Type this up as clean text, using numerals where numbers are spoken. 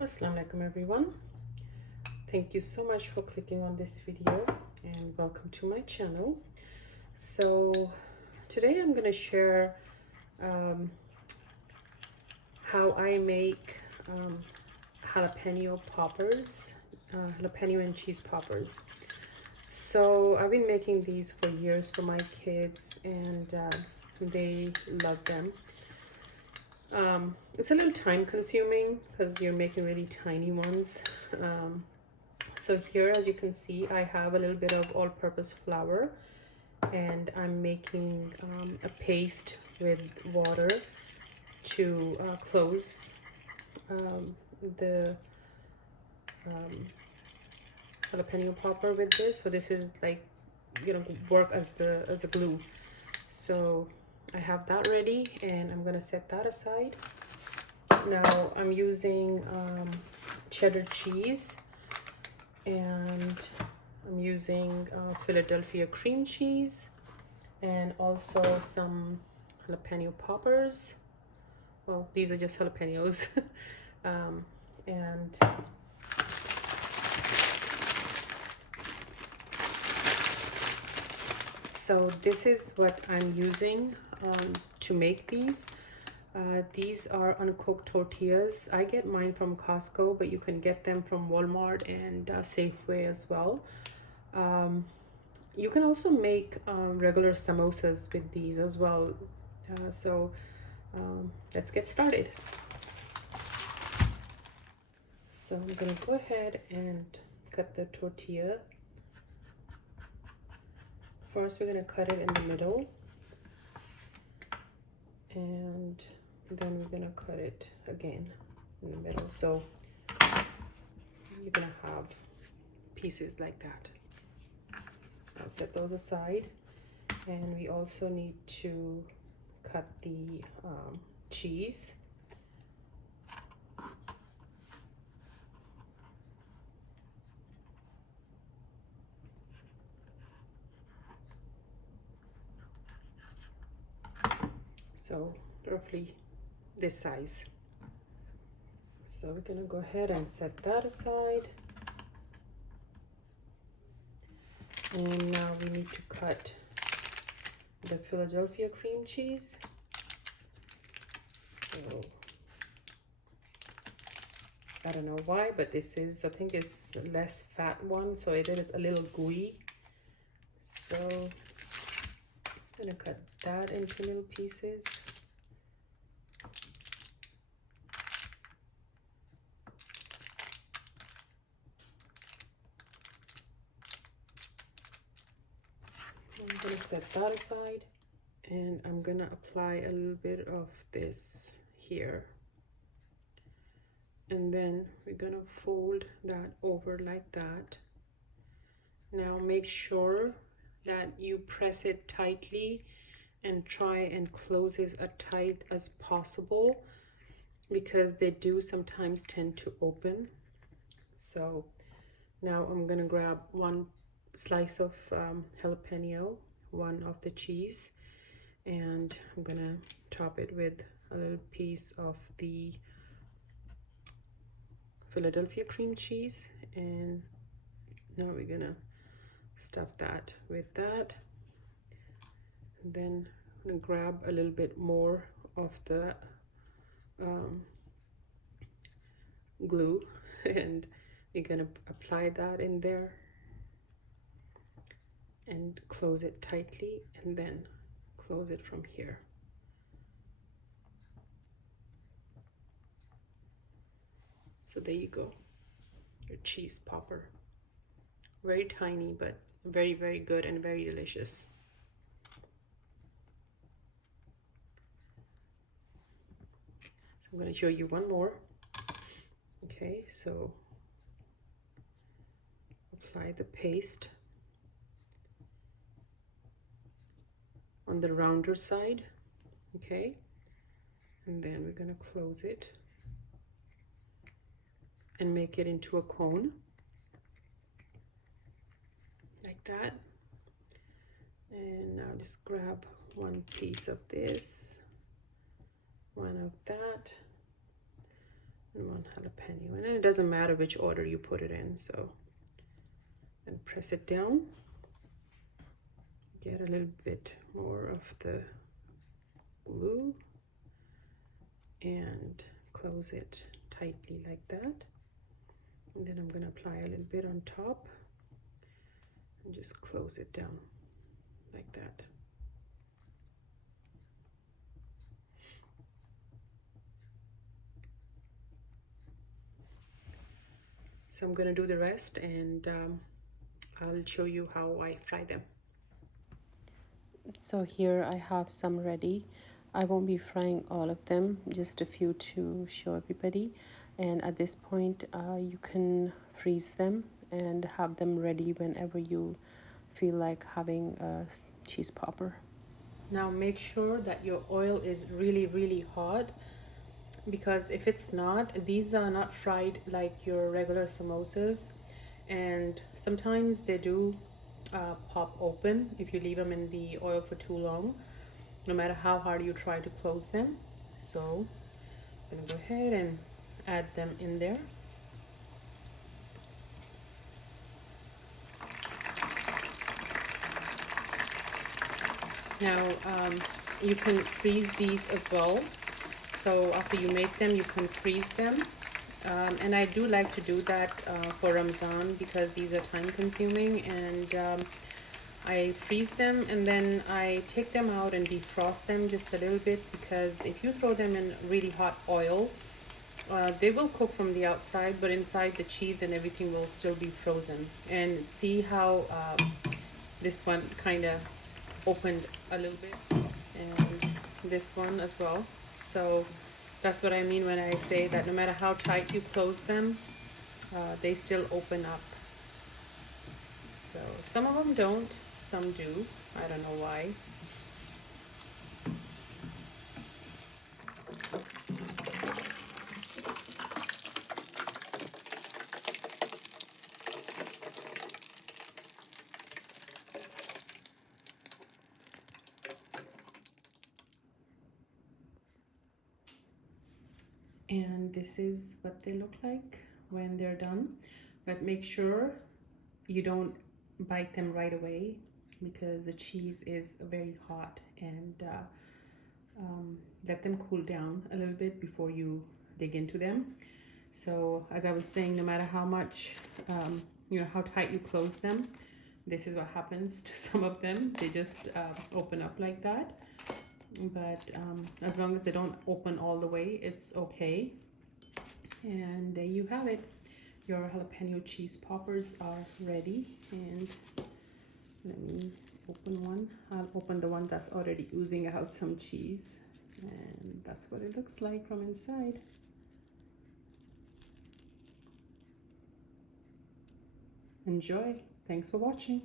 Assalamu alaikum everyone. Thank you so much for clicking on this video and welcome to my channel. So today I'm going to share how I make jalapeno poppers, jalapeno and cheese poppers. So I've been making these for years for my kids and they love them. It's a little time consuming because you're making really tiny ones. So here, as you can see, I have a little bit of all-purpose flour and I'm making a paste with water to close the jalapeno popper with this. So this is like, work as a glue. So I have that ready and I'm gonna set that aside. Now I'm using cheddar cheese and I'm using Philadelphia cream cheese and also some jalapeno poppers. Well, these are just jalapenos. And so this is what I'm using to make these. These are uncooked tortillas. I get mine from Costco, but you can get them from Walmart and Safeway as well. You can also make regular samosas with these as well. So let's get started. So I'm gonna go ahead and cut the tortilla. First, we're gonna cut it in the middle, and then we're gonna cut it again in the middle. So you're gonna have pieces like that. I'll set those aside, and we also need to cut the cheese. So roughly this size. So we're gonna go ahead and set that aside. And now we need to cut the Philadelphia cream cheese. So I don't know why, but this is, I think it's less fat one, so it is a little gooey. So I'm gonna cut that into little pieces. I'm gonna set that aside, and I'm gonna apply a little bit of this here, and then we're gonna fold that over like that. Now make sure that you press it tightly and try and close it as tight as possible, because they do sometimes tend to open. So now I'm gonna grab one slice of jalapeno, one of the cheese, and I'm gonna top it with a little piece of the Philadelphia cream cheese, and now we're gonna stuff that with that. And then I'm gonna grab a little bit more of the glue and we're gonna apply that in there and close it tightly, and then close it from here. So there you go, your cheese popper. Very tiny, but very, very good and very delicious. So I'm going to show you one more. Okay, so apply the paste on the rounder side, okay, and then we're going to close it and make it into a cone like that. And now just grab one piece of this, one of that, and one one jalapeno, and it doesn't matter which order you put it in. So, and press it down, get a little bit more of the glue, and close it tightly like that. And then I'm going to apply a little bit on top and just close it down like that. So I'm going to do the rest, and I'll show you how I fry them. So here I have some ready. I won't be frying all of them, just a few to show everybody. And at this point, you can freeze them and have them ready whenever you feel like having a cheese popper. Now make sure that your oil is really, really hot, because if it's not, these are not fried like your regular samosas, and sometimes they do pop open if you leave them in the oil for too long, no matter how hard you try to close them. So I'm gonna go ahead and add them in there. Now you can freeze these as well. So after you make them, you can freeze them. And I do like to do that for Ramzan, because these are time consuming, and I freeze them and then I take them out and defrost them just a little bit, because if you throw them in really hot oil, they will cook from the outside, but inside the cheese and everything will still be frozen. And see how this one kind of opened a little bit, and this one as well. So that's what I mean when I say that no matter how tight you close them, they still open up. So some of them don't, some do. I don't know why. And this is what they look like when they're done. But make sure you don't bite them right away, because the cheese is very hot, and let them cool down a little bit before you dig into them. So as I was saying, no matter how much, how tight you close them, this is what happens to some of them. They just open up like that. But as long as they don't open all the way, it's okay. And there you have it. Your jalapeno cheese poppers are ready. And let me open one. I'll open the one that's already oozing out some cheese. And that's what it looks like from inside. Enjoy. Thanks for watching.